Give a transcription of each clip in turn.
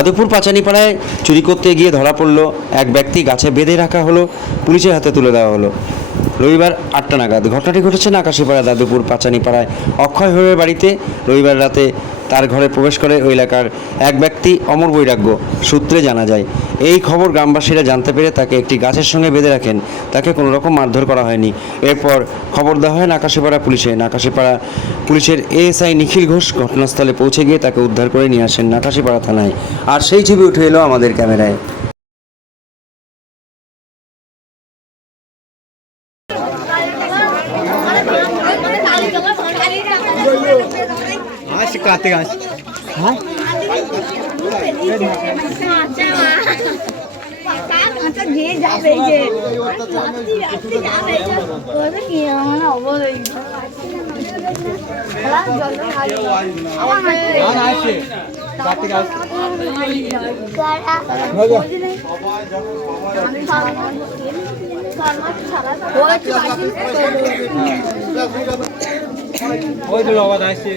দাদুপুর পাচানিপাড়ায় চুরি করতে গিয়ে ধরা পড়ল এক ব্যক্তি। গাছে বেঁধে রাখা হলো, পুলিশের হাতে তুলে দেওয়া হলো। রবিবার আটটা নাগাদ। ঘটনাটি ঘটেছে আকাশীপাড়া দাদুপুর পাচানিপাড়ায়। অক্ষয় হয়ে বাড়িতে রবিবার রাতে তার ঘরে প্রবেশ করে ওই এলাকার এক ব্যক্তি অমর বৈরাগ্য সূত্রে জানা যায় এই খবর গ্রামবাসীরা জানতে পেরে তাকে একটি গাছের সঙ্গে বেঁধে রাখেন তাকে কোনো রকম মারধর করা হয়নি এরপর খবর দেওয়া হয় নাকাশিপাড়া পুলিশে নাকাশিপাড়া পুলিশের এএসআই নিখিল ঘোষ ঘটনাস্থলে পৌঁছে গিয়ে তাকে উদ্ধার করে নিয়ে আসেন নাকাশিপাড়া থানায় আর সেই ছবি উঠে এলো আমাদের ক্যামেরায় আসি কার্তিক আসি যে যাবে যে রাত্রি রাত্রি যাবে ওদের কি মানে অবস্থা জল আমার আসি কার্তিক আসি ওই তো বাবা আসছি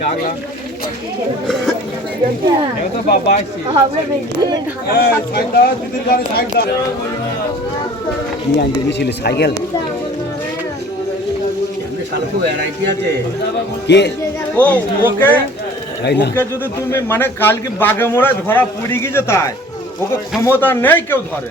ডাকলাম এই তো বাবা আসছি। কি আনতে গেছিল? সাইকেল? কে? ও ওকে ওকে যদি তুমি মানে কালকে বাঘে মোড়ায় ধরা পড়ে গেছে তাই ওকে ক্ষমতা নেই কেউ ধরে।